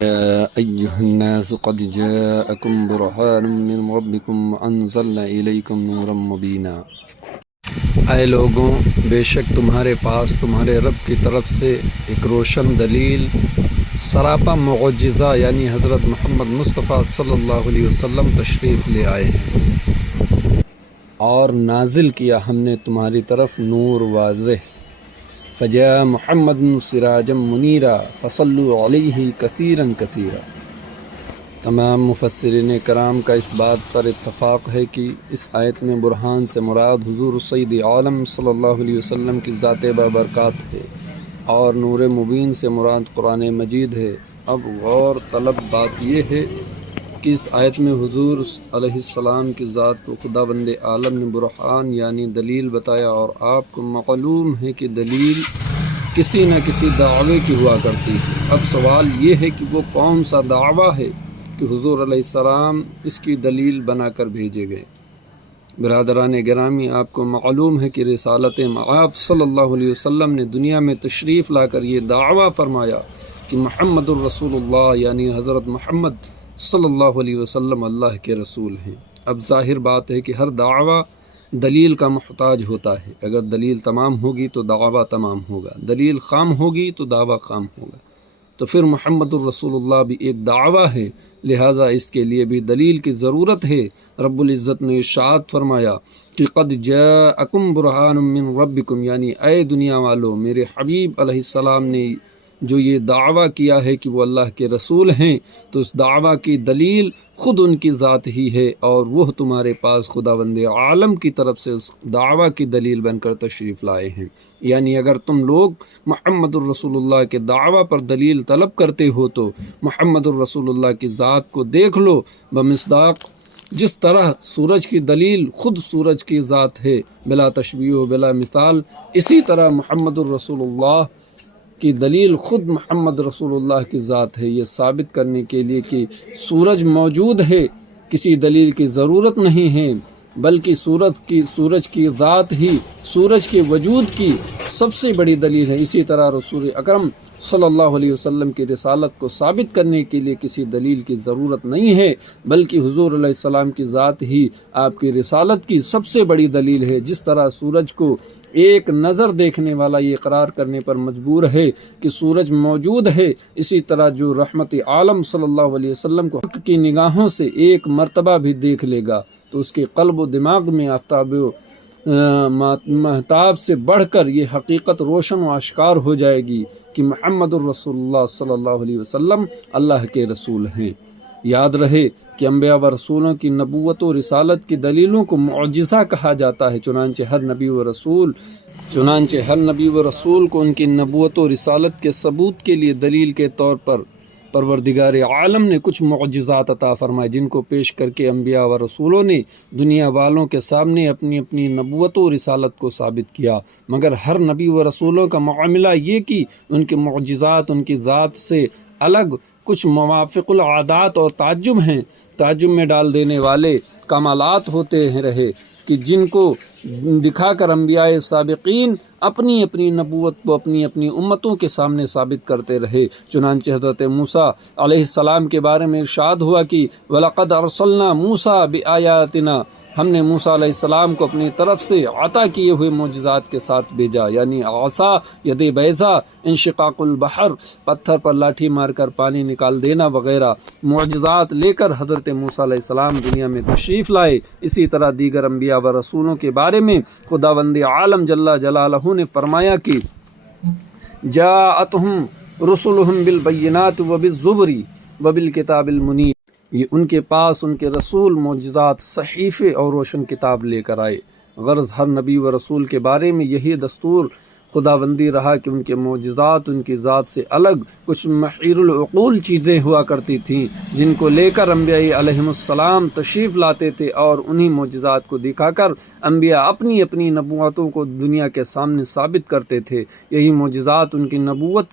يا أيها الناس قد جاءكم برهان من ربكم وأنزلنا إليكم نورا مبينا۔ اے لوگوں، بے شک تمہارے پاس تمہارے رب کی طرف سے ایک روشن دلیل، سراپا معجزہ یعنی حضرت محمد مصطفیٰ صلی اللہ علیہ وسلم تشریف لے آئے ہیں، اور نازل کیا ہم نے تمہاری طرف نور واضح۔ فجاء محمد سراجا منیرا فصلوا علیہ کثیرا کثیرا۔ تمام مفسرین کرام کا اس بات پر اتفاق ہے کہ اس آیت میں برہان سے مراد حضور سید عالم صلی اللہ علیہ وسلم کی ذات بابرکات ہے، اور نور مبین سے مراد قرآن مجید ہے۔ اب غور طلب بات یہ ہے کہ اس آیت میں حضور علیہ السلام کی ذات کو خدا بند عالم نے برہان یعنی دلیل بتایا، اور آپ کو معلوم ہے کہ دلیل کسی نہ کسی دعوے کی ہوا کرتی ہے۔ اب سوال یہ ہے کہ وہ کون سا دعویٰ ہے کہ حضور علیہ السلام اس کی دلیل بنا کر بھیجے گئے۔ برادران گرامی، آپ کو معلوم ہے کہ رسالت مآب صلی اللہ علیہ وسلم نے دنیا میں تشریف لا کر یہ دعویٰ فرمایا کہ محمد الرسول اللہ یعنی حضرت محمد صلی اللہ علیہ وسلم اللہ کے رسول ہیں۔ اب ظاہر بات ہے کہ ہر دعویٰ دلیل کا محتاج ہوتا ہے۔ اگر دلیل تمام ہوگی تو دعویٰ تمام ہوگا، دلیل خام ہوگی تو دعویٰ خام ہوگا۔ تو پھر محمد الرسول اللہ بھی ایک دعویٰ ہے، لہٰذا اس کے لیے بھی دلیل کی ضرورت ہے۔ رب العزت نے ارشاد فرمایا کہ قد جاءکم برہان من ربکم، یعنی اے دنیا والو، میرے حبیب علیہ السلام نے جو یہ دعویٰ کیا ہے کہ وہ اللہ کے رسول ہیں، تو اس دعویٰ کی دلیل خود ان کی ذات ہی ہے، اور وہ تمہارے پاس خداوند عالم کی طرف سے اس دعویٰ کی دلیل بن کر تشریف لائے ہیں۔ یعنی اگر تم لوگ محمد الرسول اللہ کے دعویٰ پر دلیل طلب کرتے ہو تو محمد الرسول اللہ کی ذات کو دیکھ لو بمصداق جس طرح سورج کی دلیل خود سورج کی ذات ہے بلا تشبیہ و بلا مثال، اسی طرح محمد الرسول اللہ کی دلیل خود محمد رسول اللہ کی ذات ہے۔ یہ ثابت کرنے کے لیے کہ سورج موجود ہے کسی دلیل کی ضرورت نہیں ہے، بلکہ سورج کی ذات ہی سورج کے وجود کی سب سے بڑی دلیل ہے۔ اسی طرح رسول اکرم صلی اللہ علیہ وسلم کی رسالت کو ثابت کرنے کے لیے کسی دلیل کی ضرورت نہیں ہے، بلکہ حضور علیہ السلام کی ذات ہی آپ کی رسالت کی سب سے بڑی دلیل ہے۔ جس طرح سورج کو ایک نظر دیکھنے والا یہ اقرار کرنے پر مجبور ہے کہ سورج موجود ہے، اسی طرح جو رحمت عالم صلی اللہ علیہ وسلم کو حق کی نگاہوں سے ایک مرتبہ بھی دیکھ لے گا تو اس کے قلب و دماغ میں آفتاب و مہتاب سے بڑھ کر یہ حقیقت روشن و آشکار ہو جائے گی کہ محمد الرسول اللہ صلی اللہ علیہ وسلم اللہ کے رسول ہیں۔ یاد رہے کہ انبیاء و رسولوں کی نبوت و رسالت کی دلیلوں کو معجزہ کہا جاتا ہے، چنانچہ ہر نبی و رسول کو ان کی نبوت و رسالت کے ثبوت کے لیے دلیل کے طور پر پروردگار عالم نے کچھ معجزات عطا فرمائے، جن کو پیش کر کے انبیاء و رسولوں نے دنیا والوں کے سامنے اپنی اپنی نبوت و رسالت کو ثابت کیا۔ مگر ہر نبی و رسولوں کا معاملہ یہ کہ ان کے معجزات ان کی ذات سے الگ کچھ موافق العادات اور تعجب میں ڈال دینے والے کمالات ہوتے ہیں رہے کہ جن کو دکھا کر انبیاء سابقین اپنی اپنی نبوت کو اپنی اپنی امتوں کے سامنے ثابت کرتے رہے۔ چنانچہ حضرت موسیٰ علیہ السلام کے بارے میں ارشاد ہوا کہ وَلَقَدْ أَرْسَلْنَا مُوسَىٰ بِآيَاتِنَا، ہم نے موسیٰ علیہ السلام کو اپنی طرف سے عطا کیے ہوئے معجزات کے ساتھ بھیجا، یعنی عصا، ید بیضا، انشقاق البحر، پتھر پر لاٹھی مار کر پانی نکال دینا وغیرہ معجزات لے کر حضرت موسیٰ علیہ السلام دنیا میں تشریف لائے۔ اسی طرح دیگر انبیاء و رسولوں کے بارے میں خداوند عالم جل جلالہ نے فرمایا کہ جاءتہم رسلہم بالبینات وبالزبر وبالکتاب المنیر، یہ ان کے پاس ان کے رسول معجزات، صحیفے اور روشن کتاب لے کر آئے۔ غرض ہر نبی و رسول کے بارے میں یہی دستور خداوندی رہا کہ ان کے معجزات ان کی ذات سے الگ کچھ محیر العقول چیزیں ہوا کرتی تھیں، جن کو لے کر انبیاء علیہم السلام تشریف لاتے تھے، اور انہی معجزات کو دکھا کر انبیاء اپنی اپنی نبوتوں کو دنیا کے سامنے ثابت کرتے تھے۔ یہی معجزات ان کی نبوت